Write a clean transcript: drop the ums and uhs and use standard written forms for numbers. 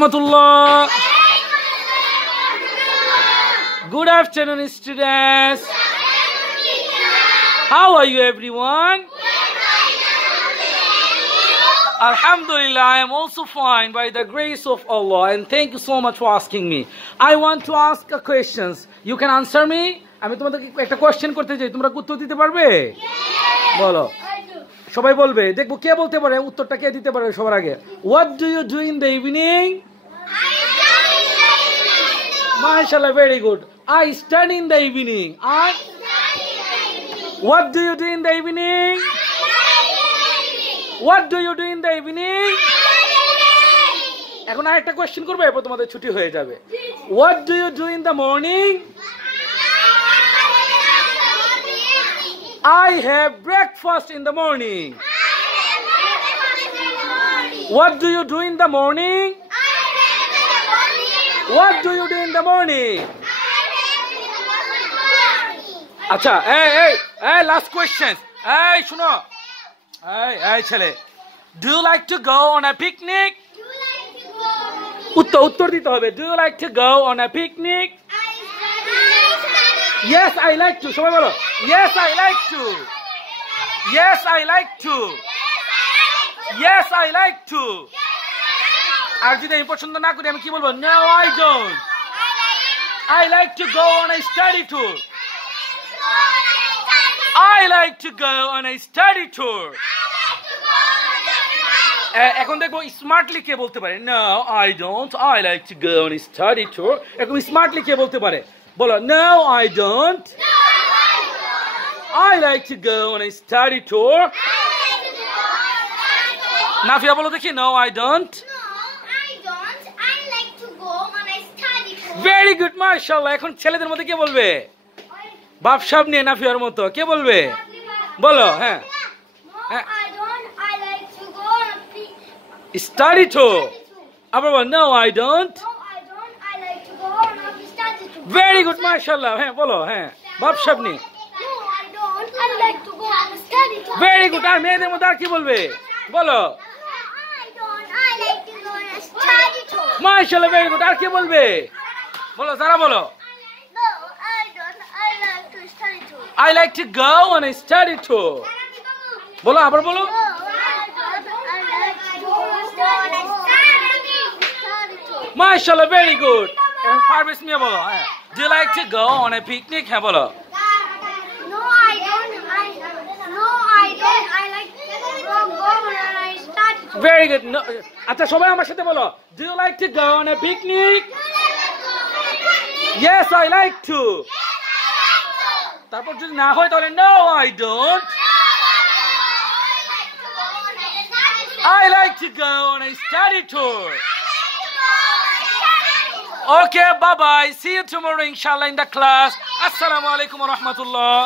Rahmatullah. Good afternoon, students. How are you, everyone? Alhamdulillah, I am also fine by the grace of Allah, and thank you so much for asking me. I want to ask a questions. You can answer me? আমি তোমাদেরকে একটা কোশ্চেন করতে চাই, তোমরা উত্তর দিতে পারবে? বলো। সবাই বলবে, দেখবো কে বলতে পারে, উত্তরটা কে দিতে পারবে সবার আগে। What do you do in the evening? MashaAllah, very good. I study in the evening. What do you do in the evening? What do you do in the evening? এখন আরেকটা কোশ্চেন করবে, এরপর তোমাদের ছুটি হয়ে যাবে। What do you do in the morning? I have breakfast in the morning. What do you do in the morning? What do you do in the morning? আচ্ছা, এই last question. এই শুনো, এই ছেলে, do you like to go on a picnic? উত্তর দিতে হবে। Do you like to go on a picnic? Yes, I like to. সবাই বলো, yes, I like to. Yes, I like to. Yes, I like to. আর যদি আমি পছন্দ না করি আমি কি বলবো? No, I don't. I like to go on a study tour. I like to go on a study tour. এখন দেখবো স্মার্টলি কে বলতে পারে। No, I don't. I like to go on a study tour. এখন স্মার্টলি কে বলতে পারে? বলো, no, I don't. I like to go on a study tour. Nafia বলো দেখি, no, I don't. Very good, মাশাআল্লাহ। এখন ছেলেদের মধ্যে কে বলবে? বাপ সাহেব নিয়ে নাফিয়ার মতো কে বলবে? বলো। হ্যাঁ, স্টাডি ট্যুর। আবার বল, no I don't. Very good, মাশাআল্লাহ। হ্যাঁ বলো, হ্যাঁ বাপ সাহেব নিয়ে। Very good. আর মেয়েদের মধ্যে আর কি বলবে? বলো। মাশাআল্লাহ, ভেরি গুড। আর কি বলবে? বলো, যারা বলো। I like to go on a study tour. বলো, আবার বলো। MashaAllah, very good. পারভেজ মিয়া বলো, হ্যাঁ। Do you like to go on a picnic? হ্যাঁ বলো। No, I don't. I like to go on a study tour. Very good. আচ্ছা, সবাই আমার সাথে বলো। Do you like to go on a picnic? Yes, I like to. তারপর যদি না হয় তাহলে no, I don't. I like to go on a study tour. Okay, bye bye. See you tomorrow inshallah in the class. Assalamu alaikum wa rahmatullah.